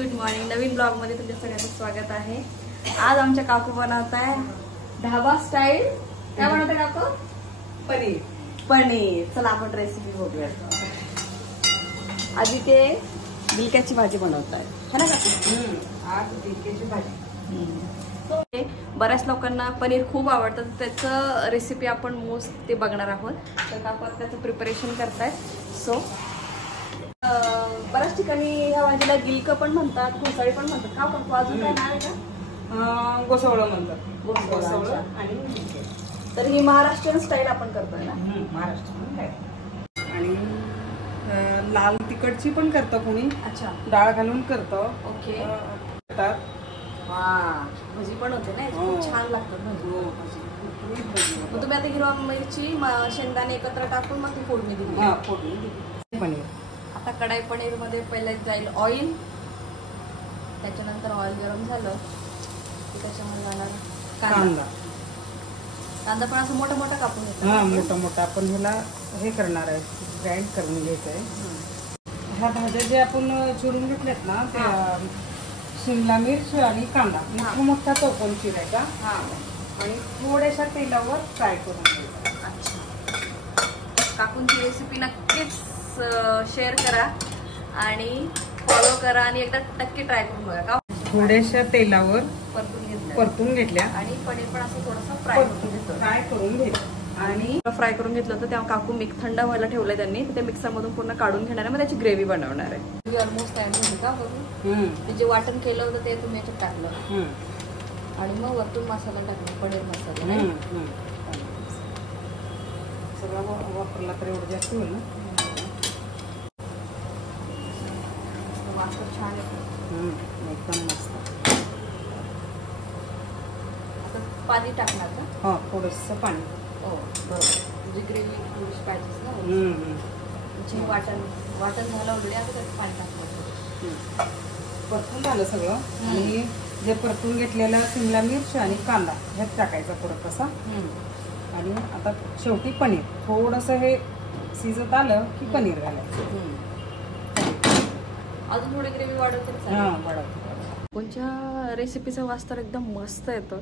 Good morning. नवीन blog मध्ये तुमच्या सगळ्यांचं स्वागत आहे. आज आमच्या काकू बनवत आहे ढाबा स्टाईल. काय बनवत आहे काकू? पनीर. पनीर. चला आपण रेसिपी बघूया. आधी ते गिलक्याची भाजी बनवत आहे है ना काकू? आज गिलक्याची भाजी. बऱ्याच लोकांना पनीर खूप आवडतं, त्याचं रेसिपी आपण मोस्ट ते बघणार आहोत. तर काकू त्याचं प्रिपरेशन करतायत. सो बऱ्याच ठिकाणी ह्या भाजीला गिलक पण म्हणतात, घोसाळी पण म्हणतात. का काकू अजून काय नाव आहे का? गोसवळं म्हणतात. गोसवळं आणि तर ही महाराष्ट्रीयन स्टाईल आपण करतोय ना? महाराष्ट्र. आणि लाल तिखटची पण करतं कोणी. अच्छा. डाळ घालून करतं. ओके. भजी पण होते ना, खूप छान लागतात भजी. मग तुम्ही आता हिरवा मिरची शेंगदाणे एकत्र टाकून मग ती फोडणी दिली. फोडणी दिली. पनीर आता कढाई पनीर मध्ये पहिले जाईल ऑइल. त्याच्यानंतर ऑइल गरम झालं की त्याच्यामध्ये जाणार कांदा. कांदा पण असं मोठा मोठा कापून घेतो. मोठा मोठा आपण ह्याला हे करणार आहे, ग्राइंड करून घ्यायचं आहे. ह्या भाज्या जे आपण चिरून घेतल्यात ना, त्या शिमला मिर्च आणि कांदा मोठा मोठा चौकोन चिरायचा आणि थोड्याशा तेलावर फ्राय करून घ्यायचा. अच्छा. काकूंची रेसिपी नक्कीच शेअर करा आणि फॉलो करा आणि एकदा नक्की ट्राय करून बघा. का थोड्याशा तेलावर परतून घेतल्या आणि पनीर पण असं थोडंसं फ्राय करून घेतलं आणि फ्राय करून घेतलं होतं. तेव्हा काकू थंड व्हायला ठेवलंय त्यांनी. ते मिक्सर मधून पूर्ण काढून घेणार आहे. मग त्याची ग्रेव्ही बनवणार आहे. ऑलमोस्ट तयार झाली का बघून? ते जे वाटण केलं होतं ते तुम्ही याच्यात टाकलं आणि मग वरतून मसाला टाकला, पनीर मसाला. सगळा वापरला तर एवढं जास्त होईल ना. छान एकदम मस्त. आता पाणी टाकणार का? थोडंसं पाणी. हो बरोबर. म्हणजे ग्रेव्ही थोडीशी पाहिजेच ना. जे वाटण झालं ऑलरेडी, आता त्यात पाणी टाकणार. परतून झालं सगळं आणि जे परतून घेतलेलं शिमला मिर्च आणि कांदा ह्यात टाकायचा परत तसा. आणि आता शेवटी पनीर थोडंसं हे शिजत आलं की पनीर घालायचं. अजून थोडी ग्रेव्ही वाढवते. कोणत्या रेसिपीचा वास तर एकदम मस्त येतो.